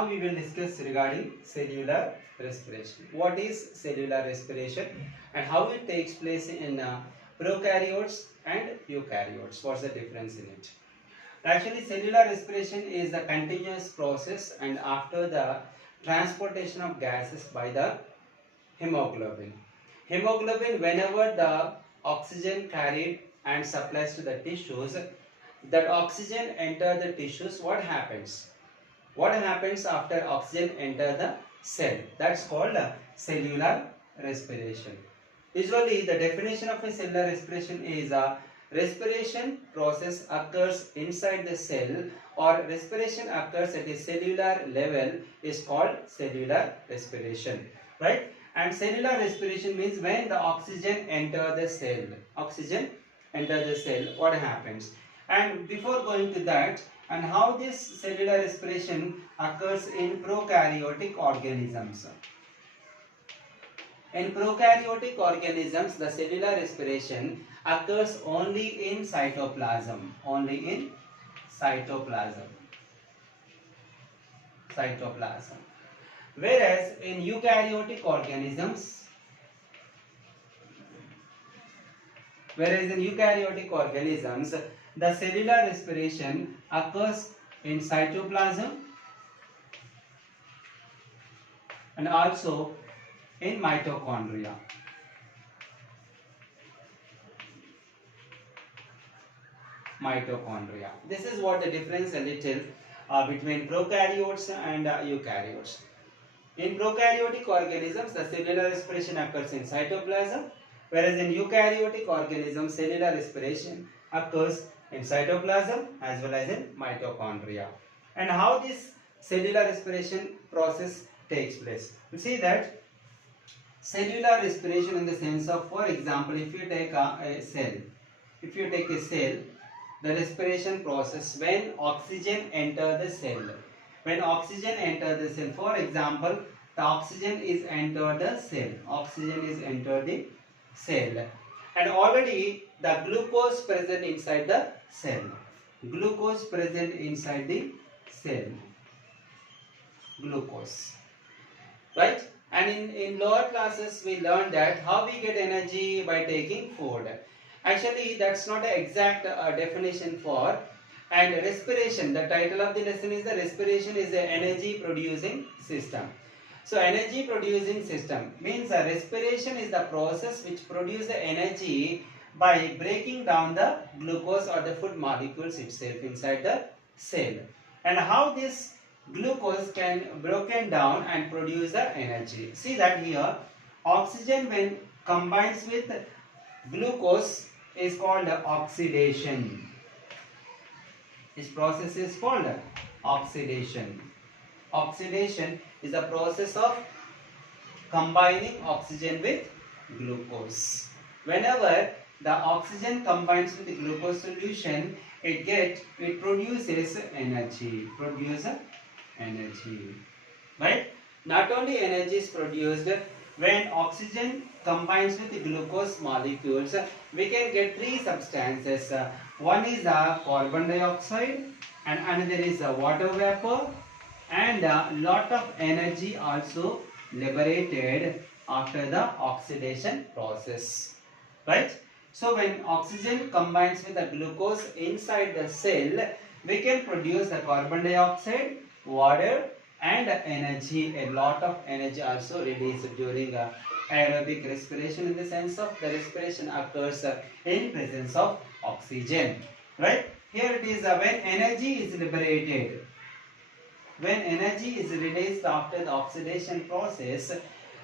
now we will discuss regarding cellular respiration. What is cellular respiration and how it takes place in prokaryotes and eukaryotes? What's the difference in it? Actually, cellular respiration is a continuous process and after the transportation of gases by the hemoglobin. Hemoglobin, whenever the oxygen carried and supplies to the tissues, that oxygen enter the tissues, what happens? What happens after oxygen enter the cell? That's called cellular respiration. Usually the definition of a cellular respiration is a respiration process occurs inside the cell or respiration occurs at a cellular level is called cellular respiration, right? And cellular respiration means when the oxygen enter the cell. Oxygen enter the cell, what happens? And before going to that, and how this cellular respiration occurs in prokaryotic organisms. In prokaryotic organisms, the cellular respiration occurs only in cytoplasm. Only in cytoplasm. Cytoplasm. Whereas in eukaryotic organisms, the cellular respiration occurs in cytoplasm and also in mitochondria. This is what the difference a little between prokaryotes and eukaryotes. In prokaryotic organisms, the cellular respiration occurs in cytoplasm, whereas in eukaryotic organisms, cellular respiration occurs in cytoplasm as well as in mitochondria. And how this cellular respiration process takes place? You see that cellular respiration in the sense of, for example, if you take a cell, the respiration process when oxygen enter the cell. When oxygen enter the cell, for example, the oxygen is enter the cell. Oxygen is enter the cell. And already the glucose present inside the cell. Glucose present inside the cell. Glucose. Right? And in lower classes we learned that how we get energy by taking food. Actually that's not an exact definition for. And respiration, the title of the lesson is the respiration is the energy producing system. So energy producing system means respiration is the process which produces the energy by breaking down the glucose or the food molecules itself inside the cell. And how this glucose can broken down and produce the energy. See that here oxygen when combines with glucose is called oxidation. This process is called oxidation. Oxidation is the process of combining oxygen with glucose. Whenever the oxygen combines with the glucose solution, it produces energy. Right? Not only energy is produced when oxygen combines with the glucose molecules, we can get three substances. One is the carbon dioxide and another is the water vapor, and a lot of energy also liberated after the oxidation process, right? So when oxygen combines with the glucose inside the cell, we can produce the carbon dioxide, water and energy. A lot of energy also released during aerobic respiration, in the sense of the respiration occurs in presence of oxygen, right? Here it is when energy is liberated. When energy is released after the oxidation process,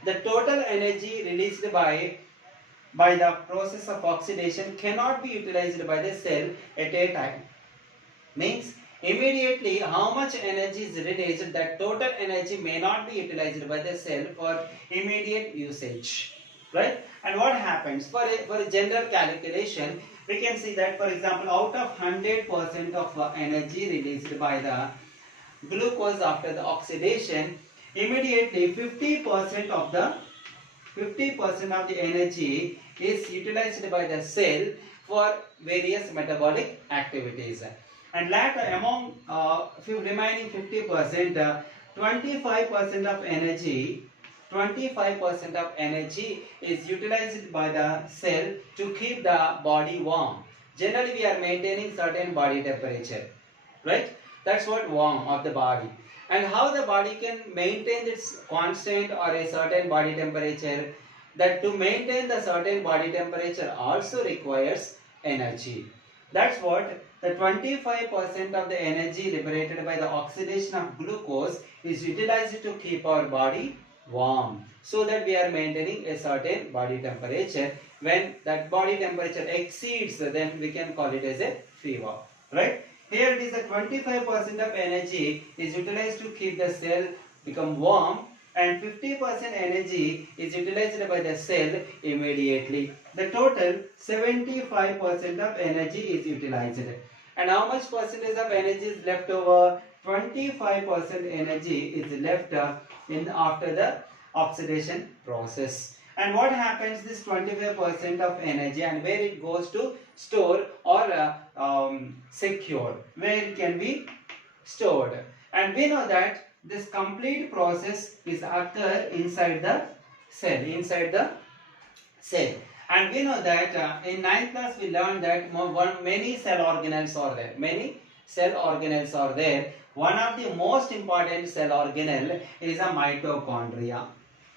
the total energy released by the process of oxidation cannot be utilized by the cell at a time. Means immediately how much energy is released, that total energy may not be utilized by the cell for immediate usage, right? And what happens for a general calculation, we can see that, for example, out of 100% of energy released by the glucose after the oxidation, immediately 50% of the energy is utilized by the cell for various metabolic activities. And later among remaining 50%, 25% of energy 25% of energy is utilized by the cell to keep the body warm. Generally, we are maintaining certain body temperature, right? That's what warm of the body. And how the body can maintain its constant or a certain body temperature, that to maintain the certain body temperature also requires energy. That's what the 25% of the energy liberated by the oxidation of glucose is utilized to keep our body warm, so that we are maintaining a certain body temperature. When that body temperature exceeds, then we can call it as a fever, right? Here it is a 25% of energy is utilized to keep the cell become warm, and 50% energy is utilized by the cell immediately. The total 75% of energy is utilized. And how much percentage of energy is left over? 25% energy is left in after the oxidation process. And what happens this 25% of energy, and where it goes to store or secure, where it can be stored? And we know that this complete process is occur inside the cell. And we know that in 9th class we learned that many cell organelles are there. Many cell organelles are there. One of the most important cell organelle is a mitochondria.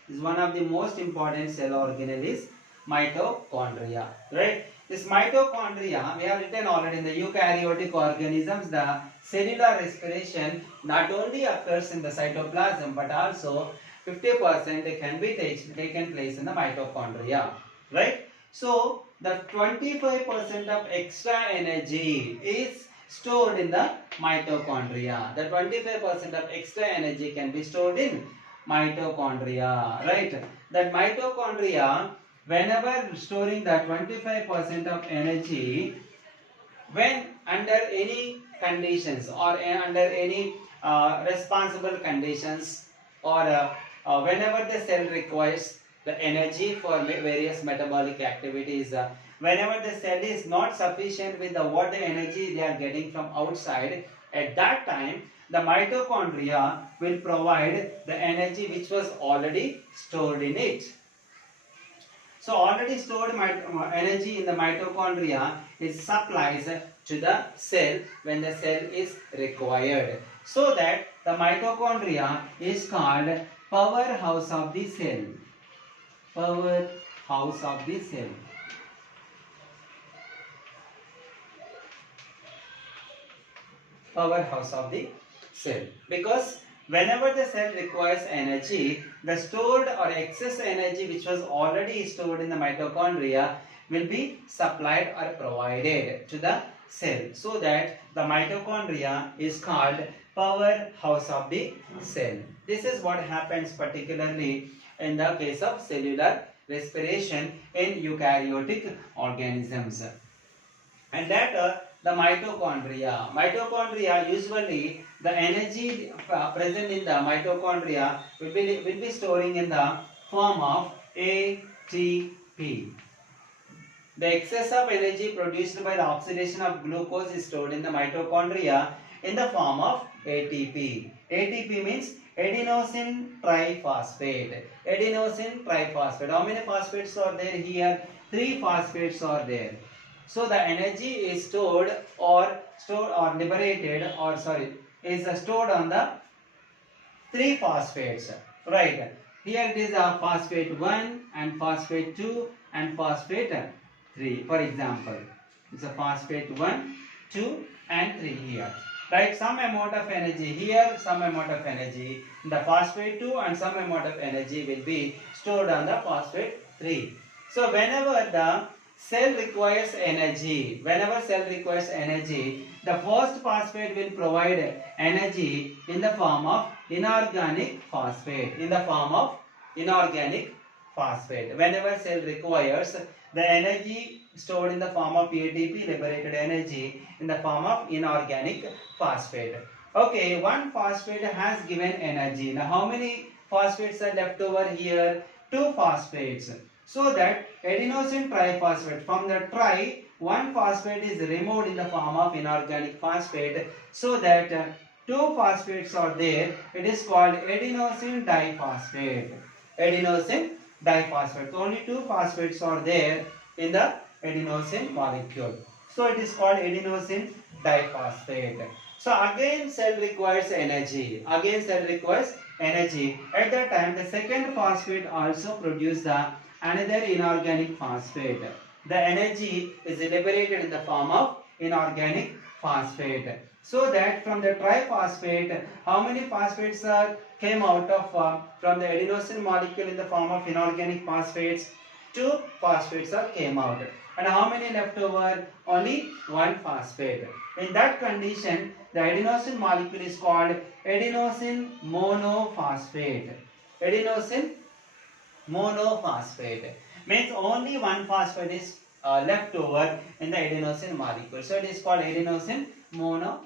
Is one of the most important cell organelle is mitochondria, right? This mitochondria, we have written already in the eukaryotic organisms, the cellular respiration not only occurs in the cytoplasm, but also 50% can be taken place in the mitochondria, right? So the 25% of extra energy is stored in the mitochondria. The 25% of extra energy can be stored in mitochondria, right? That mitochondria, whenever storing the 25% of energy, when under any conditions or under any responsible conditions, or whenever the cell requires the energy for various metabolic activities, whenever the cell is not sufficient with what the energy they are getting from outside, at that time the mitochondria will provide the energy which was already stored in it. So already stored energy in the mitochondria is supplied to the cell when the cell is required. So that the mitochondria is called powerhouse of the cell. Powerhouse of the cell. Powerhouse of the cell. Because whenever the cell requires energy, the stored or excess energy which was already stored in the mitochondria will be supplied or provided to the cell, so that the mitochondria is called powerhouse of the cell. This is what happens particularly in the case of cellular respiration in eukaryotic organisms. And that the mitochondria usually the energy present in the mitochondria will be storing in the form of ATP. The excess of energy produced by the oxidation of glucose is stored in the mitochondria in the form of ATP. ATP means adenosine triphosphate. Adenosine triphosphate. How many phosphates are there here? 3 phosphates are there. So the energy is stored or liberated, or sorry, is stored on the 3 phosphates, right? Here it is a phosphate 1 and phosphate 2 and phosphate 3. For example, it's a phosphate 1, 2 and 3 here. Right, some amount of energy here, some amount of energy in the phosphate 2, and some amount of energy will be stored on the phosphate 3. So whenever the cell requires energy, the first phosphate will provide energy in the form of inorganic phosphate. Whenever cell requires the energy stored in the form of ATP, liberated energy in the form of inorganic phosphate. Okay, one phosphate has given energy. Now how many phosphates are left over here? 2 phosphates. So that adenosine triphosphate, from the tri, one phosphate is removed in the form of inorganic phosphate, so that two phosphates are there, it is called adenosine diphosphate. Adenosine diphosphate. Only two phosphates are there in the adenosine molecule. So it is called adenosine diphosphate. So again cell requires energy. Again cell requires energy. At that time the second phosphate also produces the another inorganic phosphate. The energy is liberated in the form of inorganic phosphate. So that from the triphosphate, how many phosphates came out of from the adenosine molecule in the form of inorganic phosphates? Two phosphates came out. And how many left over? Only one phosphate. In that condition, the adenosine molecule is called adenosine monophosphate. Adenosine monophosphate means only one phosphate is left over in the adenosine molecule. So it is called adenosine monophosphate.